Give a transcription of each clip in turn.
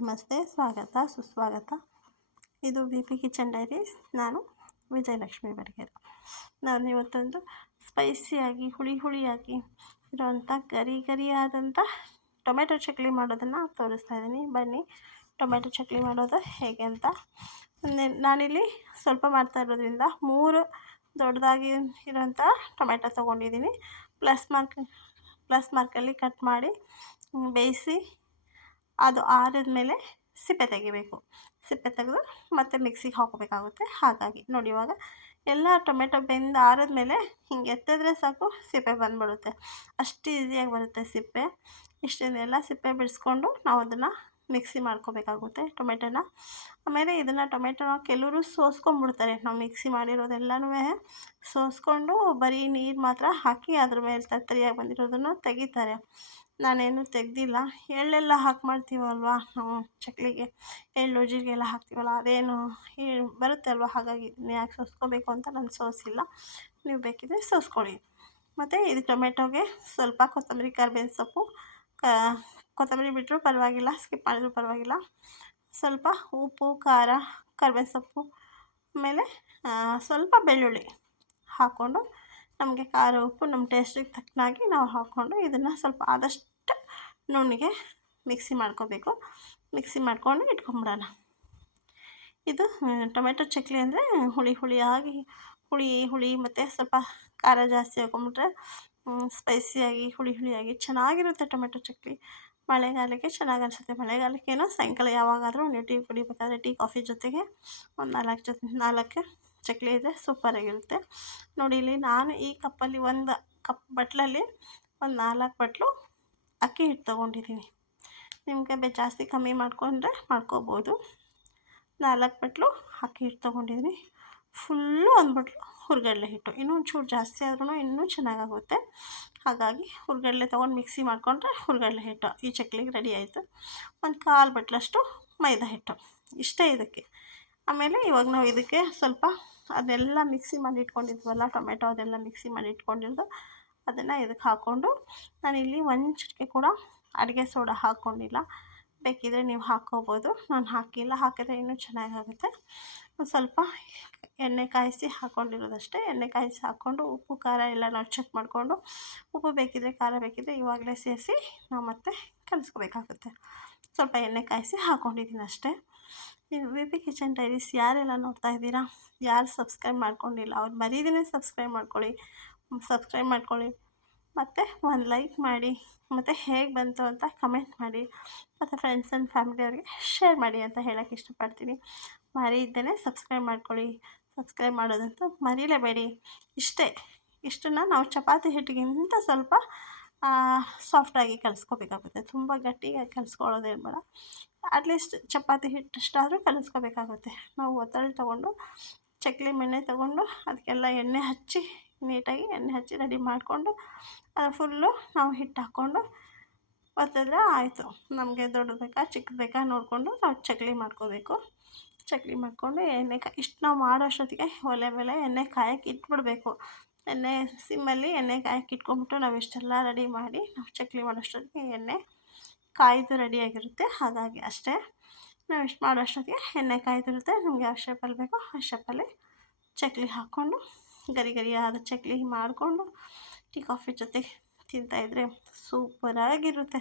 ನಮಸ್ತೆ, ಸ್ವಾಗತ ಸುಸ್ವಾಗತ. ಇದು ಬಿ ಪಿ ಕಿಚನ್ ಡೈರೀಸ್. ನಾನು ವಿಜಯಲಕ್ಷ್ಮಿ ಬಡಿಗೇರ್. ನಾನು ಇವತ್ತೊಂದು ಸ್ಪೈಸಿಯಾಗಿ ಹುಳಿಯಾಗಿ ಇರೋವಂಥ ಗರಿಯಾದಂಥ ಟೊಮೆಟೊ ಚಕ್ಲಿ ಮಾಡೋದನ್ನು ತೋರಿಸ್ತಾ ಇದ್ದೀನಿ. ಬನ್ನಿ ಟೊಮೆಟೊ ಚಕ್ಲಿ ಮಾಡೋದು ಹೇಗೆ ಅಂತ. ನಾನಿಲ್ಲಿ ಸ್ವಲ್ಪ ಮಾಡ್ತಾ ಇರೋದ್ರಿಂದ 3 ದೊಡ್ಡದಾಗಿ ಇರೋಂಥ ಟೊಮೆಟೊ ತೊಗೊಂಡಿದ್ದೀನಿ. ಪ್ಲಸ್ ಮಾರ್ಕಲ್ಲಿ ಕಟ್ ಮಾಡಿ ಬೇಯಿಸಿ ಅದು ಆರಿದ ಮೇಲೆ ಸಿಪ್ಪೆ ತೆಗಿಬೇಕು. ಸಿಪ್ಪೆ ತೆಗೆದು ಮತ್ತೆ ಮಿಕ್ಸಿಗೆ ಹಾಕೋಬೇಕಾಗುತ್ತೆ. ಹಾಗಾಗಿ ನೋಡಿ, ಇವಾಗ ಎಲ್ಲ ಟೊಮೆಟೊ ಬೆಂದು ಆರಿದ ಮೇಲೆ ಹಿಂಗೆ ಎತ್ತಿದ್ರೆ ಸಾಕು ಸಿಪ್ಪೆ ಬಂದುಬಿಡುತ್ತೆ. ಅಷ್ಟು ಈಸಿಯಾಗಿ ಬರುತ್ತೆ ಸಿಪ್ಪೆ. ಇಷ್ಟನ್ನೆಲ್ಲ ಸಿಪ್ಪೆ ಬಿಡಿಸ್ಕೊಂಡು ನಾವು ಅದನ್ನು ಮಿಕ್ಸಿ ಮಾಡ್ಕೋಬೇಕಾಗುತ್ತೆ ಟೊಮೆಟೊನ. ಆಮೇಲೆ ಇದನ್ನು ಟೊಮೆಟೊನ ಕೆಲವರು ಸೋಸ್ಕೊಂಡ್ಬಿಡ್ತಾರೆ. ನಾವು ಮಿಕ್ಸಿ ಮಾಡಿರೋದೆಲ್ಲನೂ ಸೋಸ್ಕೊಂಡು ಬರೀ ನೀರು ಮಾತ್ರ ಹಾಕಿ ಅದ್ರ ಮೇಲೆ ತರಿಯಾಗಿ ಬಂದಿರೋದನ್ನು ತೆಗಿತಾರೆ. ನಾನೇನು ತೆಗೆದಿಲ್ಲ. ಎಳ್ಳೆಲ್ಲ ಹಾಕಿ ಮಾಡ್ತೀವಲ್ವ ನಾವು ಚಕ್ಲಿಗೆ, ಎಳ್ಳು ಜೀರಿಗೆ ಎಲ್ಲ ಹಾಕ್ತೀವಲ್ಲ, ಅದೇನು ಬರುತ್ತೆ ಅಲ್ವ. ಹಾಗಾಗಿ ಯಾಕೆ ಸೋಸ್ಕೋಬೇಕು ಅಂತ ನಾನು ಸೋಸಿಲ್ಲ. ನೀವು ಬೇಕಿದ್ರೆ ಸೋಸ್ಕೊಳ್ಳಿ. ಮತ್ತು ಇದು ಟೊಮೆಟೊಗೆ ಸ್ವಲ್ಪ ಕೊತ್ತಂಬರಿ, ಕರಿಬೇವಿನ ಸೊಪ್ಪು, ಕೊತ್ತಂಬರಿ ಬಿಟ್ಟರೂ ಪರವಾಗಿಲ್ಲ, ಸ್ಕಿಪ್ ಮಾಡಿದ್ರೂ ಪರವಾಗಿಲ್ಲ, ಸ್ವಲ್ಪ ಉಪ್ಪು, ಖಾರ, ಕರಿಬೇವಿನ ಸೊಪ್ಪು, ಆಮೇಲೆ ಸ್ವಲ್ಪ ಬೆಳ್ಳುಳ್ಳಿ ಹಾಕ್ಕೊಂಡು ನಮಗೆ ಖಾರ ಉಪ್ಪು ನಮ್ಮ ಟೇಸ್ಟಿಗೆ ತಕ್ಕನಾಗಿ ನಾವು ಹಾಕ್ಕೊಂಡು ಇದನ್ನು ಸ್ವಲ್ಪ ಆದಷ್ಟು ನುಣ್ಣಗೆ ಮಿಕ್ಸಿ ಮಾಡ್ಕೋಬೇಕು. ಮಿಕ್ಸಿ ಮಾಡ್ಕೊಂಡು ಇಟ್ಕೊಂಬಿಡೋಣ. ಇದು ಟೊಮೆಟೊ ಚಕ್ಲಿ ಅಂದರೆ ಹುಳಿಯಾಗಿ ಹುಳಿ ಮತ್ತು ಸ್ವಲ್ಪ ಖಾರ ಜಾಸ್ತಿ ಹಾಕೊಂಬಿಟ್ರೆ ಸ್ಪೈಸಿಯಾಗಿ ಹುಳಿಯಾಗಿ ಚೆನ್ನಾಗಿರುತ್ತೆ ಟೊಮೆಟೊ ಚಕ್ಲಿ. ಮಳೆಗಾಲಕ್ಕೆ ಚೆನ್ನಾಗಿ ಅನಿಸುತ್ತೆ. ಮಳೆಗಾಲಕ್ಕೇನೋ ಸಾಯಂಕಾಲ ಯಾವಾಗಾದರೂ ನೀವು ಟೀ ಕುಡಿಬೇಕಾದ್ರೆ ಟೀ ಕಾಫಿ ಜೊತೆಗೆ ಒಂದು 4 ಚಕ್ಲಿ ಇದ್ದರೆ ಸೂಪರಾಗಿರುತ್ತೆ. ನೋಡಿ, ಇಲ್ಲಿ ನಾನು ಈ ಕಪ್ಪಲ್ಲಿ ಒಂದು ಕಪ್ ಬಟ್ಲಲ್ಲಿ ಒಂದು 4 ಬಟ್ಲು ಅಕ್ಕಿ ಹಿಟ್ಟು ತೊಗೊಂಡಿದ್ದೀನಿ. ನಿಮಗೆ ಜಾಸ್ತಿ ಕಮ್ಮಿ ಮಾಡಿಕೊಂಡ್ರೆ ಮಾಡ್ಕೋಬೋದು. 4 ಬಟ್ಲು ಅಕ್ಕಿ ಹಿಟ್ಟು ತೊಗೊಂಡಿದ್ದೀನಿ. ಫುಲ್ಲು 1 ಬಟ್ಲು ಹುರ್ಗಡಲೆ ಹಿಟ್ಟು. ಇನ್ನೂ ಒಂಚೂರು ಜಾಸ್ತಿ ಆದ್ರೂ ಇನ್ನೂ ಚೆನ್ನಾಗಾಗುತ್ತೆ. ಹಾಗಾಗಿ ಹುರ್ಗಡಲೆ ತೊಗೊಂಡು ಮಿಕ್ಸಿ ಮಾಡಿಕೊಂಡ್ರೆ ಹುರ್ಗಡಲೆ ಹಿಟ್ಟು ಈ ಚಕ್ಲಿಗೆ ರೆಡಿ ಆಯಿತು. ಒಂದು 1/4 ಬಟ್ಲಷ್ಟು ಮೈದಾ ಹಿಟ್ಟು, ಇಷ್ಟೇ ಇದಕ್ಕೆ. ಆಮೇಲೆ ಇವಾಗ ನಾವು ಇದಕ್ಕೆ ಸ್ವಲ್ಪ ಅದೆಲ್ಲ ಮಿಕ್ಸಿ ಮಾಡಿ ಇಟ್ಕೊಂಡಿದ್ವಲ್ಲ ಟೊಮೆಟೊ, ಅದೆಲ್ಲ ಮಿಕ್ಸಿ ಮಾಡಿ ಇಟ್ಕೊಂಡಿದ್ದು ಅದನ್ನು ಇದಕ್ಕೆ ಹಾಕ್ಕೊಂಡು, ನಾನಿಲ್ಲಿ 1 ಚಿಟಿಕೆ ಕೂಡ ಅಡುಗೆ ಸೋಡಾ ಹಾಕ್ಕೊಂಡಿಲ್ಲ. ಬೇಕಿದ್ರೆ ನೀವು ಹಾಕ್ಕೋಬೋದು. ನಾನು ಹಾಕಿಲ್ಲ. ಹಾಕಿದ್ರೆ ಇನ್ನೂ ಚೆನ್ನಾಗಾಗುತ್ತೆ. ಒಂದು ಸ್ವಲ್ಪ ಎಣ್ಣೆ ಕಾಯಿಸಿ ಹಾಕ್ಕೊಂಡಿರೋದಷ್ಟೇ. ಎಣ್ಣೆ ಕಾಯಿಸಿ ಹಾಕ್ಕೊಂಡು ಉಪ್ಪು ಖಾರ ಎಲ್ಲ ನಾವು ಚೆಕ್ ಮಾಡಿಕೊಂಡು, ಉಪ್ಪು ಬೇಕಿದ್ದರೆ ಖಾರ ಬೇಕಿದ್ದರೆ ಇವಾಗಲೇ ಸೇರಿಸಿ ನಾವು ಮತ್ತೆ ಕಲಿಸ್ಕೋಬೇಕಾಗುತ್ತೆ. ಸ್ವಲ್ಪ ಎಣ್ಣೆ ಕಾಯಿಸಿ ಹಾಕ್ಕೊಂಡಿದ್ದೀನಿ ಅಷ್ಟೇ. ನೀವು ವಿ ಪಿ ಕಿಚನ್ ಡೈರೀಸ್ ಯಾರೆಲ್ಲ ನೋಡ್ತಾ ಇದ್ದೀರಾ, ಯಾರು ಸಬ್ಸ್ಕ್ರೈಬ್ ಮಾಡ್ಕೊಂಡಿಲ್ಲ ಅವ್ರು ಮರೀದೇ ಸಬ್ಸ್ಕ್ರೈಬ್ ಮಾಡ್ಕೊಳ್ಳಿ. ಮತ್ತು ಒಂದು ಲೈಕ್ ಮಾಡಿ, ಮತ್ತು ಹೇಗೆ ಬಂತು ಅಂತ ಕಮೆಂಟ್ ಮಾಡಿ, ಮತ್ತು ಫ್ರೆಂಡ್ಸ್ ಆ್ಯಂಡ್ ಫ್ಯಾಮಿಲಿಯವ್ರಿಗೆ ಶೇರ್ ಮಾಡಿ ಅಂತ ಹೇಳೋಕ್ಕೆ ಇಷ್ಟಪಡ್ತೀನಿ. ಮರೀದೇ ಸಬ್ಸ್ಕ್ರೈಬ್ ಮಾಡ್ಕೊಳ್ಳಿ. ಸಬ್ಸ್ಕ್ರೈಬ್ ಮಾಡೋದಂತೂ ಮರೀಲೇಬೇಡಿ. ಇಷ್ಟನ್ನು ನಾವು ಚಪಾತಿ ಹಿಟ್ಟಿಗಿಂತ ಸ್ವಲ್ಪ ಸಾಫ್ಟಾಗಿ ಕಲಿಸ್ಕೋಬೇಕಾಗುತ್ತೆ. ತುಂಬ ಗಟ್ಟಿಯಾಗಿ ಕಲಿಸ್ಕೊಳ್ಳೋದೇನು ಬೇಡ. ಅಟ್ಲೀಸ್ಟ್ ಚಪಾತಿ ಹಿಟ್ಟಷ್ಟಾದರೂ ಕಲಿಸ್ಕೋಬೇಕಾಗುತ್ತೆ. ನಾವು ಒತ್ತಡ ತೊಗೊಂಡು ಚಕ್ಲಿ ಮೆಣ್ಣೆ ತೊಗೊಂಡು ಅದಕ್ಕೆಲ್ಲ ನೀಟಾಗಿ ಎಣ್ಣೆ ಹಚ್ಚಿ ರೆಡಿ ಮಾಡಿಕೊಂಡು ಫುಲ್ಲು ನಾವು ಹಿಟ್ಟು ಹಾಕ್ಕೊಂಡು ಒತ್ತಿದ್ರೆ ಆಯಿತು. ನಮಗೆ ದೊಡ್ಡದು ಬೇಕಾ ಚಿಕ್ಕದು ಬೇಕಾ ನೋಡಿಕೊಂಡು ನಾವು ಚಕ್ಲಿ ಮಾಡ್ಕೋಬೇಕು. ಚಕ್ಲಿ ಮಾಡಿಕೊಂಡು ಇಷ್ಟು ನಾವು ಮಾಡೋಷ್ಟೊತ್ತಿಗೆ ಒಲೆ ಮೇಲೆ ಎಣ್ಣೆ ಕಾಯಕ್ಕೆ ಇಟ್ಬಿಡಬೇಕು. ಎಣ್ಣೆ ಸಿಮ್ಮಲ್ಲಿ ಎಣ್ಣೆ ಕಾಯಕ್ಕೆ ಇಟ್ಕೊಂಡ್ಬಿಟ್ಟು ನಾವು ಇಷ್ಟೆಲ್ಲ ರೆಡಿ ಮಾಡಿ ನಾವು ಚಕ್ಲಿ ಮಾಡೋಷ್ಟೊತ್ತಿಗೆ ಎಣ್ಣೆ ಕಾಯ್ದು ರೆಡಿಯಾಗಿರುತ್ತೆ. ಹಾಗಾಗಿ ಅಷ್ಟೇ, ನಾವು ಇಷ್ಟು ಮಾಡೋಷ್ಟೊತ್ತಿಗೆ ಎಣ್ಣೆ ಕಾಯ್ದಿರುತ್ತೆ. ನಮಗೆ ಯಾವ ಶೇಪಲ್ಲಿ ಬೇಕೋ ಆ ಶೇಪಲ್ಲಿ ಚಕ್ಲಿ ಹಾಕ್ಕೊಂಡು ಗರಿಯಾದ ಚಕ್ಲಿ ಮಾಡಿಕೊಂಡು ಟೀ ಕಾಫಿ ಜೊತೆಗೆ ತಿಂತಾಯಿದ್ರೆ ಸೂಪರಾಗಿರುತ್ತೆ.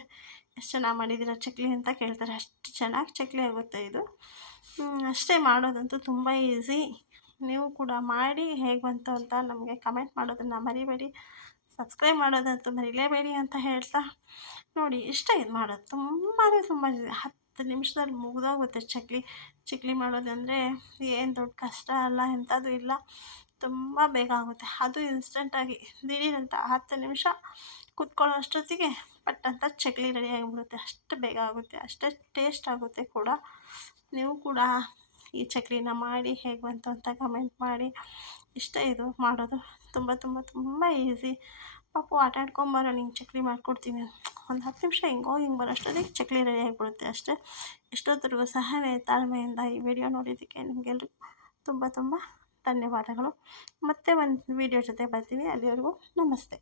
ಎಷ್ಟು ಚೆನ್ನಾಗಿ ಮಾಡಿದ್ದೀರ ಚಕ್ಲಿ ಅಂತ ಕೇಳ್ತಾರೆ. ಅಷ್ಟು ಚೆನ್ನಾಗಿ ಚಕ್ಲಿ ಆಗುತ್ತೆ ಇದು. ಅಷ್ಟೇ, ಮಾಡೋದಂತೂ ತುಂಬ ಈಸಿ. ನೀವು ಕೂಡ ಮಾಡಿ ಹೇಗೆ ಬಂತು ಅಂತ ನಮಗೆ ಕಮೆಂಟ್ ಮಾಡೋದನ್ನು ಮರಿಬೇಡಿ. ಸಬ್ಸ್ಕ್ರೈಬ್ ಮಾಡೋದಂತೂ ಮರಿಲೇಬೇಡಿ ಅಂತ ಹೇಳ್ತಾ, ನೋಡಿ ಇಷ್ಟ ಇದು ಮಾಡೋದು ತುಂಬ 10 ನಿಮಿಷದಲ್ಲಿ ಮುಗಿದೋಗುತ್ತೆ. ಚಕ್ಲಿ ಮಾಡೋದಂದರೆ ಏನು ದೊಡ್ಡ ಕಷ್ಟ ಅಲ್ಲ, ಎಂಥದ್ದು ಇಲ್ಲ. ತುಂಬ ಬೇಗ ಆಗುತ್ತೆ. ಅದು ಇನ್ಸ್ಟೆಂಟಾಗಿ ದಿಢೀರಂತ 10 ನಿಮಿಷ ಕೂತ್ಕೊಳ್ಳೋ ಅಷ್ಟೊತ್ತಿಗೆ ಪಟ್ಟಂತ ಚಕ್ಲಿ ರೆಡಿ ಆಗಿಬಿಡುತ್ತೆ. ಅಷ್ಟು ಬೇಗ ಆಗುತ್ತೆ, ಅಷ್ಟೇ ಟೇಸ್ಟ್ ಆಗುತ್ತೆ ಕೂಡ. ನೀವು ಕೂಡ ಈ ಚಕ್ಲಿನ ಮಾಡಿ ಹೇಗೆ ಬಂತು ಅಂತ ಕಮೆಂಟ್ ಮಾಡಿ. ಇದು ಮಾಡೋದು ತುಂಬ ಈಸಿ. ಪಾಪು ಆಟ ಆಡ್ಕೊಂಬರೋ, ನಿಂಗೆ ಚಕ್ಲಿ ಮಾಡಿಕೊಡ್ತೀನಿ, ಒಂದು 10 ನಿಮಿಷ ಹಿಂಗೆ ಬರೋಷ್ಟೊತ್ತಿಗೆ ಚಕ್ಲಿ ರೆಡಿ ಆಗಿಬಿಡುತ್ತೆ ಅಷ್ಟೇ. ಎಷ್ಟೊತ್ತರೆಗೂ ಸಹನೆ ತಾಳ್ಮೆಯಿಂದ ಈ ವಿಡಿಯೋ ನೋಡಿದ್ದಕ್ಕೆ ನಿಮಗೆಲ್ರಿಗೂ ತುಂಬ ಧನ್ಯವಾದಗಳು. ಮತ್ತೆ ಒಂದು ವಿಡಿಯೋ ಜೊತೆ ಬರ್ತೀನಿ. ಅಲ್ಲಿವರೆಗೂ ನಮಸ್ತೆ.